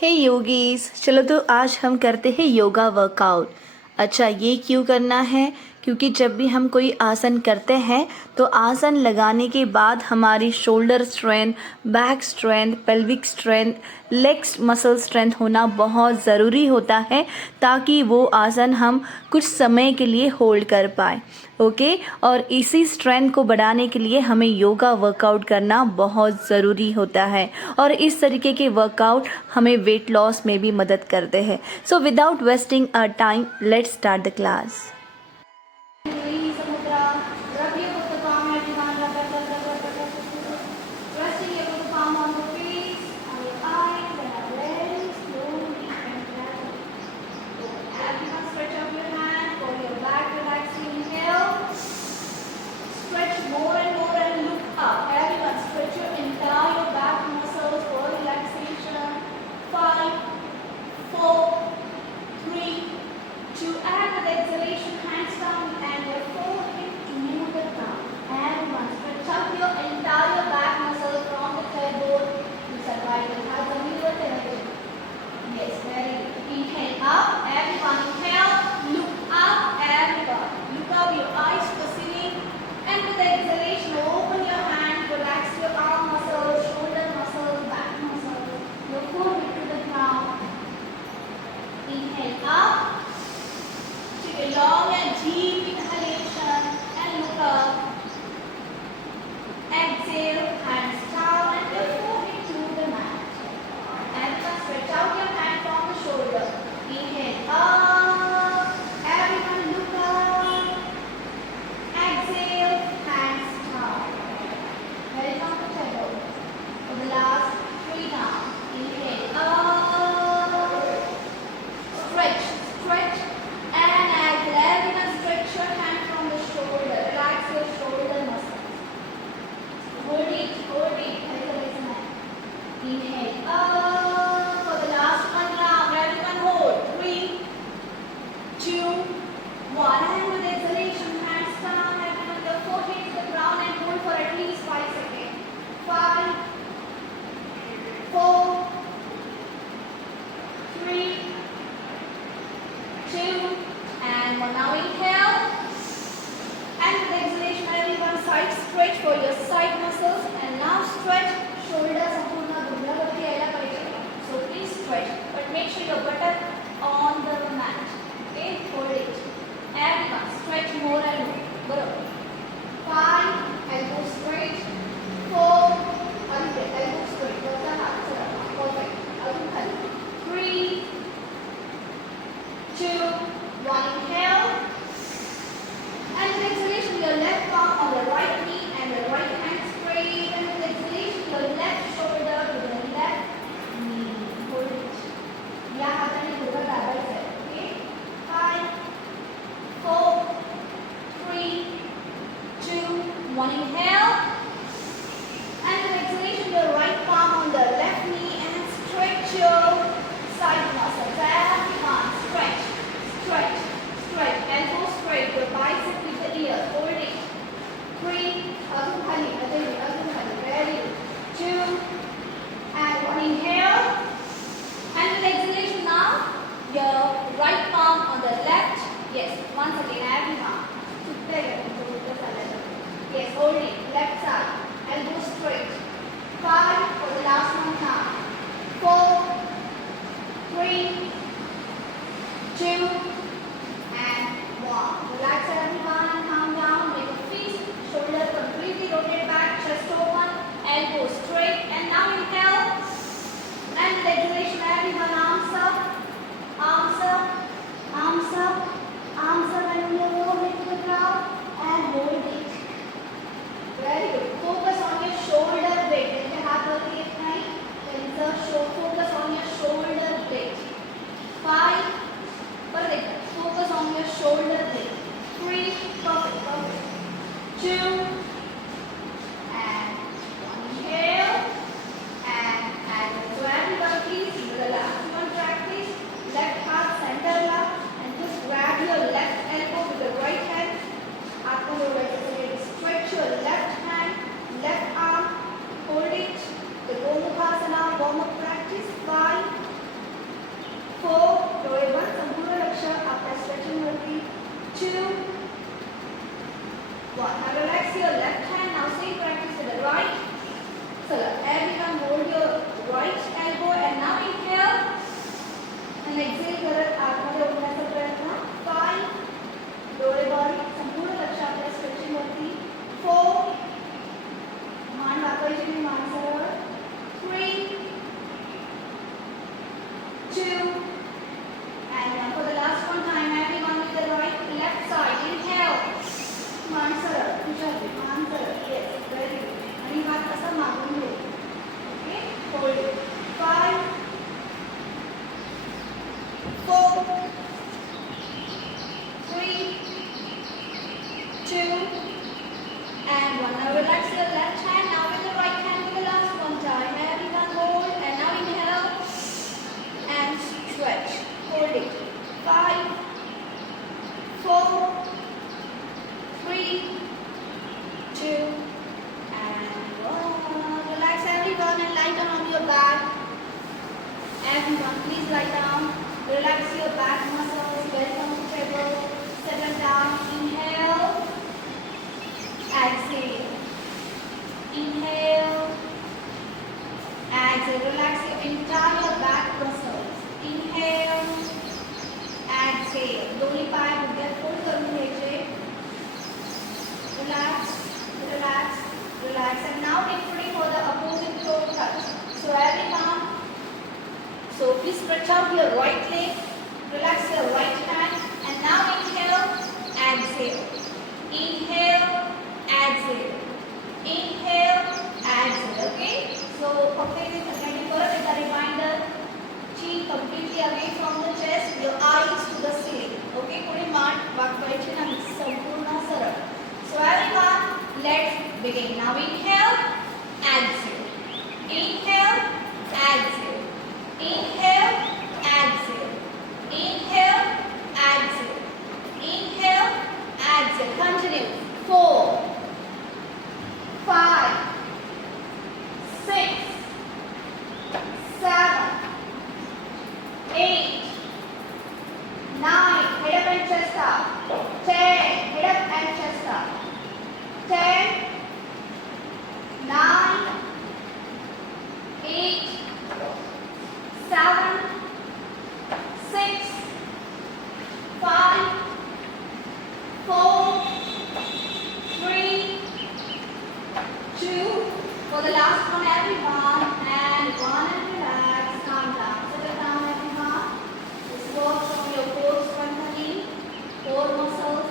हे yogis, चलो तो आज हम करते हैं योगा वर्कआउट। अच्छा, ये क्यों करना है? क्योंकि जब भी हम कोई आसन करते हैं तो आसन लगाने के बाद हमारी shoulder strength, back strength, pelvic strength, legs muscle strength होना बहुत ज़रूरी होता है ताकि वो आसन हम कुछ समय के लिए होल्ड कर पाए। ओके, और इसी स्ट्रेंथ को बढ़ाने के लिए हमें योगा वर्कआउट करना बहुत ज़रूरी होता है और इस तरीके के वर्कआउट हमें वेट लॉस में भी मदद करते हैं। So without wasting a time, let's start the class. Long and deep inhalation and look up. Exhale, hands down and your forehead to the mat. And stretch out your hand from the shoulder. Inhale up. Everyone look up. Exhale, hands down. Very comfortable. For the last 3 down. Inhale up. Stretch, stretch. And exhale. Everyone stretch your hand from the shoulder. Relax your shoulder muscles. Hold it. Inhale up. For the last 1 round, everyone hold. 3, 2, 1. And with exhalation, hands down. Everyone your forehead to the ground and hold for at least 5 seconds. 5, 4, 3, 2, and 1. Now inhale. And with exhalation, everyone side stretch for your side muscles. And now stretch shoulders. So please stretch, but make sure your buttock on the mat. Okay, hold it. Everyone stretch more and more. 5, elbows straight. 4, elbows straight. Perfect. 3, 2, 1. Inhale. And with exhalation, your left palm on the right knee and the right hand straight. And with exhalation, your left shoulder to the left knee. Hold it. या हाताने थोडं दाबायचं आहे. Okay? 5, 4, 3, 2, 1. Inhale. And with exhalation, your right palm on the left knee and stretch your side muscles. Everyone, stretch, stretch, stretch. Elbow straight. Your bicep with the ear. Hold it. 3, अजून खाली. Very good. 2, and 1. Inhale. And with exhalation now, your right palm on the left. Yes, once again, everyone. Yes, hold it. Left side. Elbow straight. 5 for the last one now. 4, 3, 2, and 1. Relax everyone and calm down. Make a fist. Shoulder completely rotate back. Chest open. Elbow straight. And now inhale. And with exhalation, everyone, arms up, arms up, arms up, arms up, and your forehead to the ground, and hold it. Very good. Focus on your shoulder blade. Then हाथ और एक नहीं. Then focus on your shoulder blade. 5. Perfect. Focus on your shoulder blade. 3. Perfect. 2. And 1. Inhale. And so everyone, please do the last one practice. Left heart center lap, and just grab your left elbow with the right hand. Stretch your left hand, left arm, hold it. The Gomukhasana warm-up practice. 2, and for the last one time, everyone with the right, left side. Inhale. मान सरळ, तुझ्या मान सरळ. Yes, very good. आणि हात असा मागून घे. Okay, hold it. 5, 4, 3, 2, and 1. Now relax your left hand. Now with the right hand for the last one time. Everyone hold, and now inhale and stretch. Hold it. 5, 4, 3, 2, and 1. Relax everyone and lie down on your back. Everyone, please lie down. Relax your back muscles. Very comfortable. Settle down. Inhale. Exhale. Inhale. Exhale. Relax your entire back muscles. Inhale. Exhale. दोन्ही पाय बुद्ध्यात fold करून घ्यायचे. Relax, relax, relax. And now get ready for the opposite toe touch. So everyone, so please stretch out your right leg. Relax your right hand. And now inhale, exhale. Inhale, exhale. Inhale, exhale. Okay? So perfectly again for a reminder. Chin completely away from the chest. Your eyes to the ceiling. Okay? पुढे मान वाकवायची नाही. संपूर्ण सरळ. So everyone, let's begin. Now inhale, exhale. Inhale, exhale. Inhale, exhale. Inhale, exhale. Inhale, exhale. Continue. 4, 5, 6, 7, 8, 9. Head up and chest up. 10. Head up and chest up. 10, 9, 8, 7, 6, 5, 4, 3, 2. For the last one, everyone, and 1, and relax. Calm down. Settle down, everyone. This works on your core strengthening, core muscles.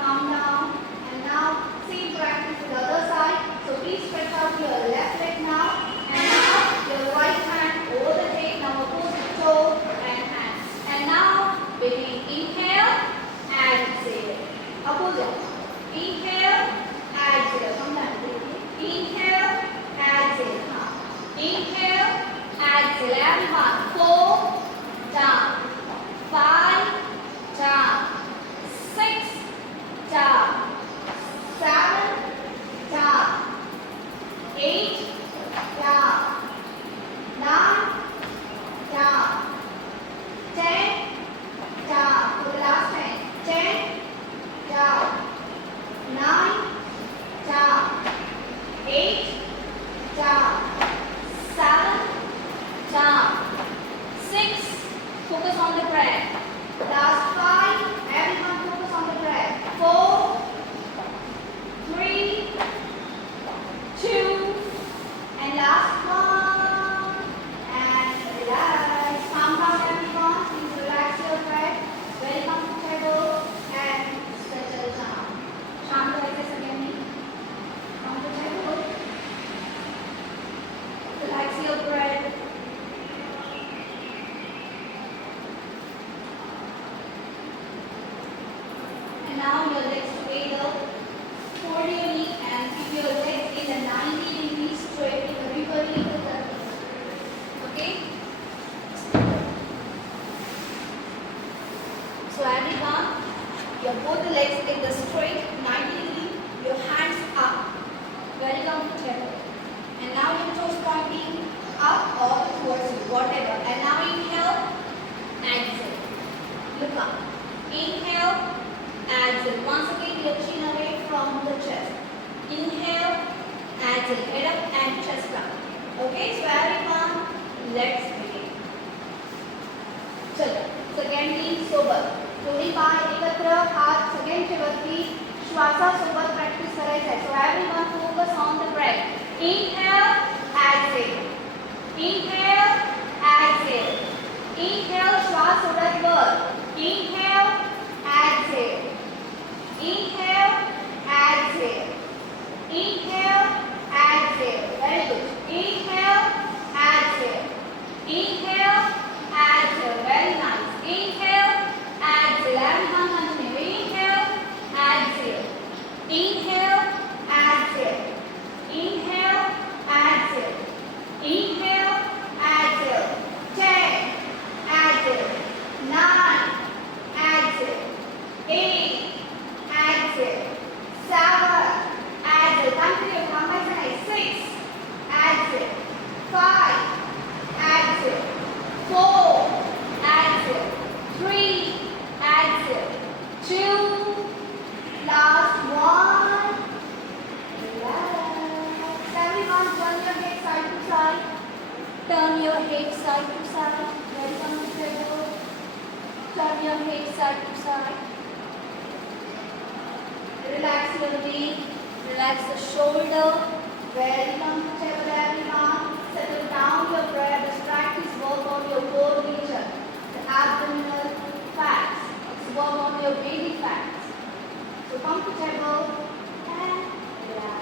Calm down. And now, same practice to the other side. So please stretch out your left leg now. And now, your right hand over the head. Now, opposite toe and hand. And now, begin. Inhale, exhale. Opposite. Inhale, exhale. Come down. Inhale, exhale. Inhale, exhale. Everyone. 4, down. 5, down. 6, down. 7, down. 8, down. 9, down. 10, down. For the last 10. 10, down. 9, down. 8, down. 7, down. 6, focus on the breath. Last 5, everyone focus on the breath. 4, 3, 2, and last one. And relax. Calm down, everyone. Please relax your breath. Very comfortable and settle down. शांत व्हायचं सगळ्यांनी. Comfortable. Relax your breath. And now your legs together. Fold your knee and keep your legs in a 90 degrees straight in a reverse turn. Okay? So everyone, your both legs in the straight 90 degree, your hands up. Very comfortable. And now your toes pointing up or towards you, whatever. And now inhale, exhale. Look up. Inhale, exhale. Once again, your chin away from the chest. Inhale, exhale. Head up and chest up. Okay, so everyone, let's begin. चलो, secondly, sober. दोन्ही पाय एकत्र, हात सगळ्यांच्या वरती, श्वासासोबत practice करायचं आहे. So everyone focus on the breath. Inhale, exhale. Inhale, exhale. side to side. Very comfortable. Turn your head side to side. Relax your knee. Relax the shoulder. Very comfortable, everyone. Settle down your breath. This practice work on your core region, the abdominal fats. It's work on your belly fats. So comfortable and relax.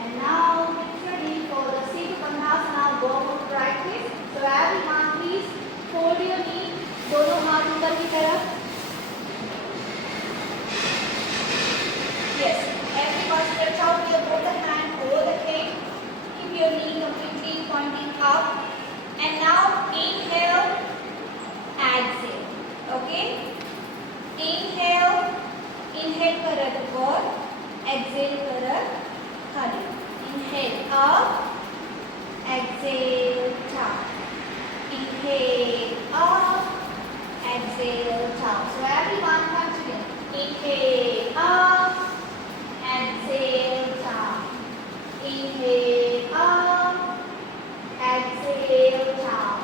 And now get ready for the Setu Bandhasana warm-up practice. So everyone, please fold your knee. दोनों हाथ ऊपर की तरफ. Yes. Everyone stretch out your both the hand over the head. Keep your knee completely pointing up. And now inhale, exhale. Okay? Inhale, inhale करत वर, exhale करत खाली. Inhale up, exhale down. Inhale up, exhale down. So everyone continue. Inhale up, exhale down. Inhale up, exhale down.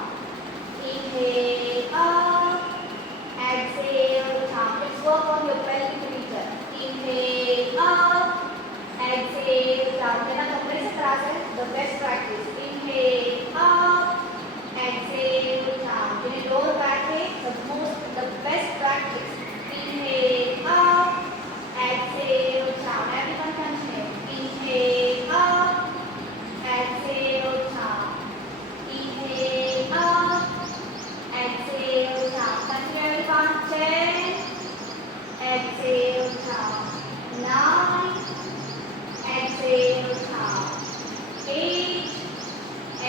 Inhale up, exhale down. Let's work on your pelvic region. Inhale up, exhale down. Jana कमरे से त्रास है, the best practice. Inhale up, exhale down. Jane lower back है, the best practice. Inhale up, exhale down. Everyone continue. Inhale up, exhale down. Inhale up, exhale down. Continue everyone. 10, exhale down. 9, exhale down. 8,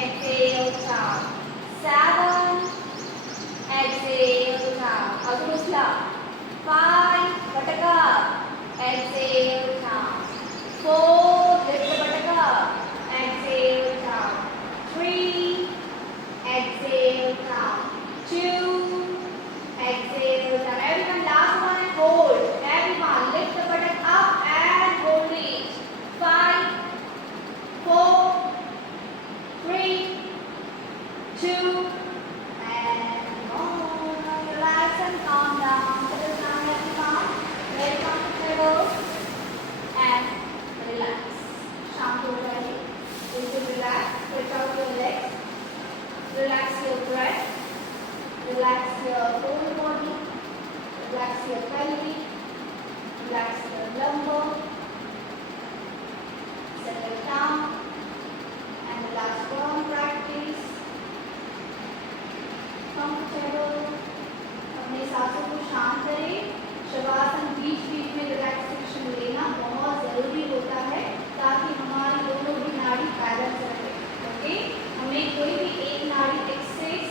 exhale down. 7, exhale down. अजून उचला. 5, बटक up. Exhale down. 4, lift the buttock up. Exhale down. 3, exhale down. 2, exhale down. Everyone, last one and hold. Everyone, lift the buttock up and hold it. 5, 4, 3, 2, and 1. Relax and calm down. Settle down, everyone. Very comfortable and relax. Shant ho jaye. Bilkul relax. Stretch out your legs. Relax your breath. Relax your whole body. Relax your belly. Relax your lumbar. Settle down. And the last one practice. Comfortable. अपने सांसों को शांत करें. शवासन बीच बीच में relaxation लेना बहुत ज़रूरी होता है ताकि हमारी दोनों भी नाड़ी बैलेंस रहे. ओके, हमें कोई भी एक नाड़ी एक्सेस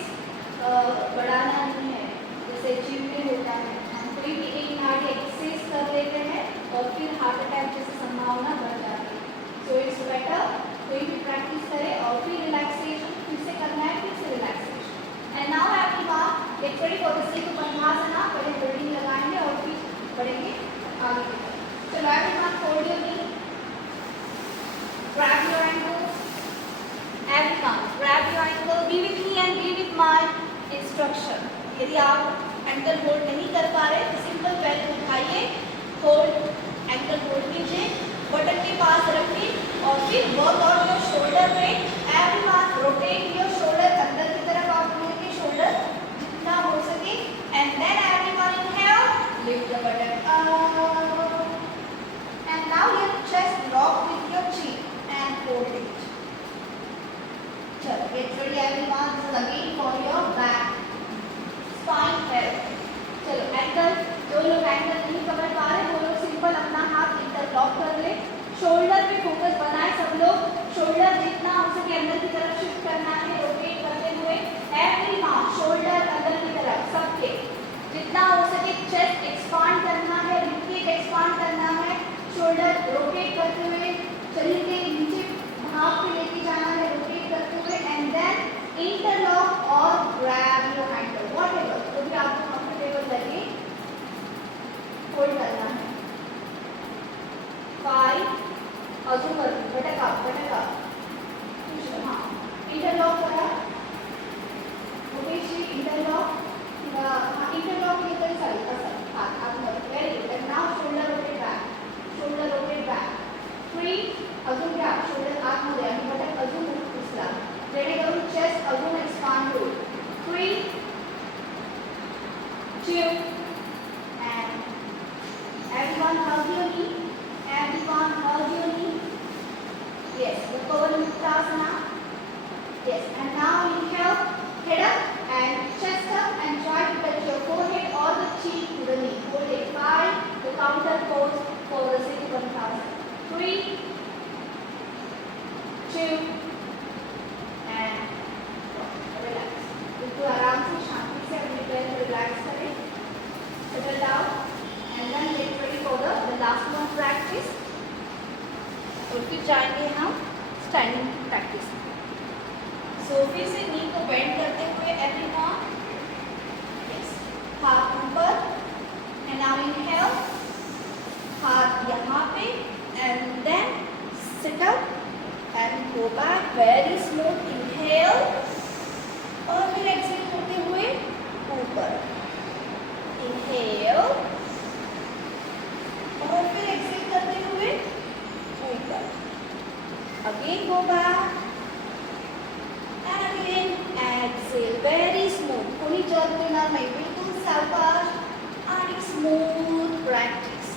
बढ़ाना नहीं है. जैसे जिम में होता है, हम कोई भी एक नाड़ी एक्सेस कर लेते हैं और फिर हार्ट अटैक जैसी संभावना बढ़ जाती है. सो इट्स बेटर कोई भी प्रैक्टिस करें और फिर रिलैक्सेशन फिर से करना है, फिर से relaxation. And now everyone get ready for the Setu Bandhasana. पहले होल्डिंग लगाएंगे और फिर बढ़ेंगे आगे की तरफ. चलो everyone, hold your knee. Grab your ankles. Everyone, grab your ankle. Be with me and be with my instruction. यदि आप एंकल होल्ड नहीं कर पा रहे तो सिंपल पैर उठाइए, होल्ड, एंकल होल्ड कीजिए, बटन के पास रखिए और फिर वर्क ऑन योर शोल्डर में. एवरीवन, रोटेट योर शोल्डर अंदर की तरफ. आप लेके शोल्डर जितना हो सके. And then everyone inhale, lift the button up. And now your chest lock with your chin and hold it. चलो, get ready everyone. This is again for your back, spine health. चलो, ankle, जो लोग ankle नहीं पकड़ पा रहे वो लोग सिंपल अपना हाथ इंटरलॉक कर ले. शोल्डर पे फोकस बनाए सब लोग. शोल्डर जितना हो सके अंदर की तरफ शिफ्ट करना है, रोटेट करते हुए. एवरीवन, शोल्डर अंदर की तरफ सबके. जितना हो सके चेस्ट एक्सपांड करना है, रिपीट एक्सपांड करना है. शोल्डर रोटेट करते हुए शरीर के नीचे भाग पे लेके जाना है, रोटेट करते हुए. एंड देन इंटरलॉक और ग्रैब योर हैंडल, व्हाटएवर जो भी आपको कंफर्टेबल लगे होल्ड करना है. 5, अजून बटक Uttanasana. Yes, and now inhale, head up and chest up and try to touch your forehead or the cheek to the knee. Hold it 5, the counter pose for the Siddhi Uttanasana. 3, 2, and relax. बिल्कुल आराम से शांति से अपने पैर relax करें, settle down and then get ready for the last one practice. और फिर जाएंगे हम स्टैंडिंग की प्रैक्टिस. सो फिर से नी को बेंड करते हुए everyone. Yes. हाथ ऊपर and now inhale. हाथ यहाँ पे and then sit up and go back. Very smooth. Inhale और फिर एक्सेल करते हुए ऊपर. Inhale और फिर एक्सेल करते हुए ऊपर. Again go back and again exhale. Very smooth. कोई जल्दीना नहीं, बिल्कुल सावकाश and smooth practice.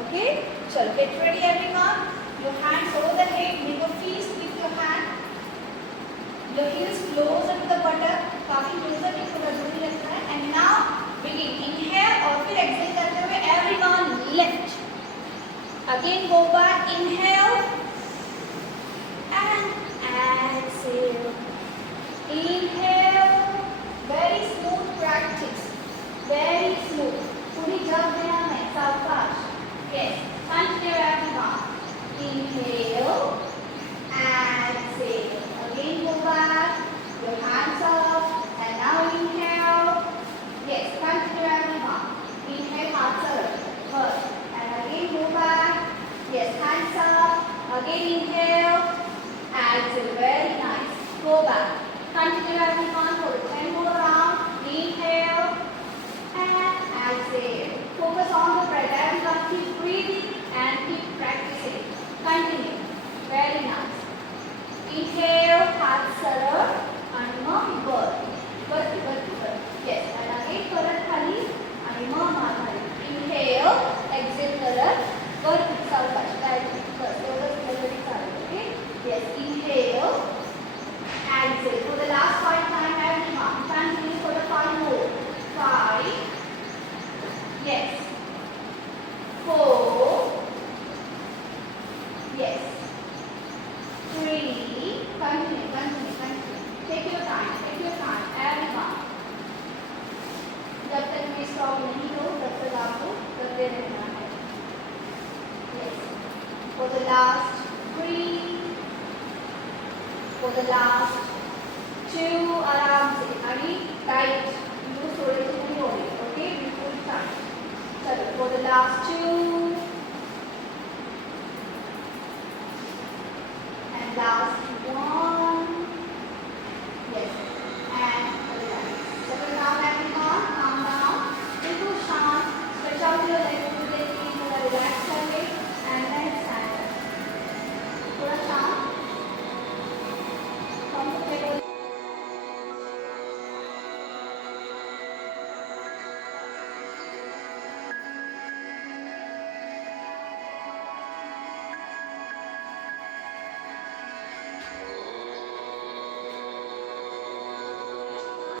Okay? चलो get ready everyone. Your hands over the head. Make a fist with your hand. Your heels closer to the buttock. काफी closer भी थोड़ा दूरी लगता है. And now begin. Inhale और फिर exhale करते हुए everyone lift. Again go back. Inhale and exhale. Inhale. Very smooth practice. Very smooth. पूरी जब देना है सावकाश. Yes. Continue everyone. Inhale. Exhale. Again go back. Your hands up. And now inhale. Yes. Continue everyone. Inhale, hands up. First. And again go back. Yes. Hands up. Again inhale. Exhale. Very nice. Go back. Continue everyone for 10 more rounds. Inhale. And exhale. Focus on the breath. Everyone keep breathing and keep practicing. Continue. Very nice. Inhale, हाथ सरळ आणि मग वरती. Yes. And again परत खाली आणि मग हात खाली. Inhale, exhale करत वरती सावकाश. बस एवढंच केलं चालेल. Okay? Yes. Inhale, exhale. For the last 5 times, everyone. Continue for the 5 more. 5. Yes. 4. Yes. 3. Continue. Take your time. Everyone. जब तक मैं स्टॉप नहीं हो तब तक आपको करते रहना है. Yes. For the last 3. For the last 2. आराम से. अभी टाइट. यू थोड़े से नहीं हो रही. Okay? बिल्कुल टाइट. चलो. For the last 2.